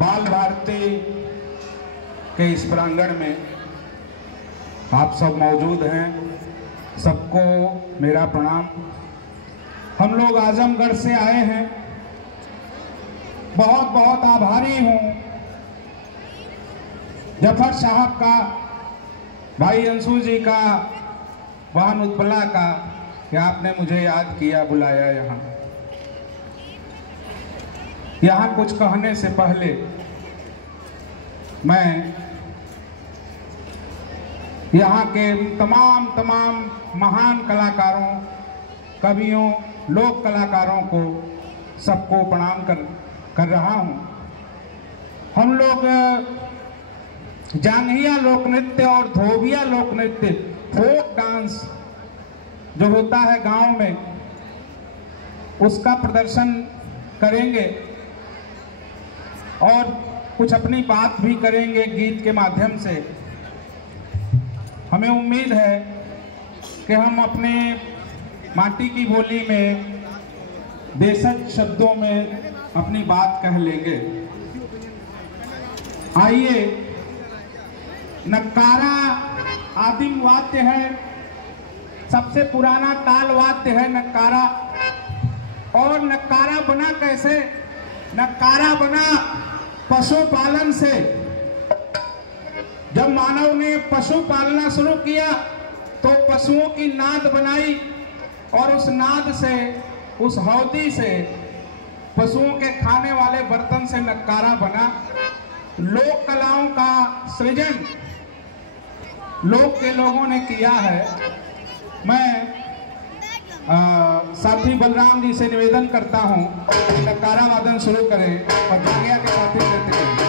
बाल भारती के इस प्रांगण में आप सब मौजूद हैं, सबको मेरा प्रणाम। हम लोग आजमगढ़ से आए हैं, बहुत बहुत आभारी हूं जफर साहब का, भाई अंशु जी का, बहन उत्पला का, कि आपने मुझे याद किया, बुलाया यहाँ कुछ कहने से पहले मैं यहाँ के तमाम महान कलाकारों, कवियों, लोक कलाकारों को सबको प्रणाम कर रहा हूँ। हम लोग जांघिया लोक नृत्य और धोबिया लोक नृत्य, फोक डांस जो होता है गांव में, उसका प्रदर्शन करेंगे और कुछ अपनी बात भी करेंगे गीत के माध्यम से। हमें उम्मीद है कि हम अपने माटी की बोली में, देशज शब्दों में अपनी बात कह लेंगे। आइए, नक्कारा आदिम वाद्य है, सबसे पुराना ताल वाद्य है नक्कारा। और नक्कारा बना कैसे? नक्कारा बना पशुपालन से। जब मानव ने पशु पालना शुरू किया तो पशुओं की नाद बनाई और उस नाद से, उस हौदी से, पशुओं के खाने वाले बर्तन से नक्कारा बना। लोक कलाओं का सृजन लोक के लोगों ने किया है। मैं साथी बलराम जी से निवेदन करता हूं कि नक्कारा वादन शुरू करें और जांघिया के साथी नृत्य करें।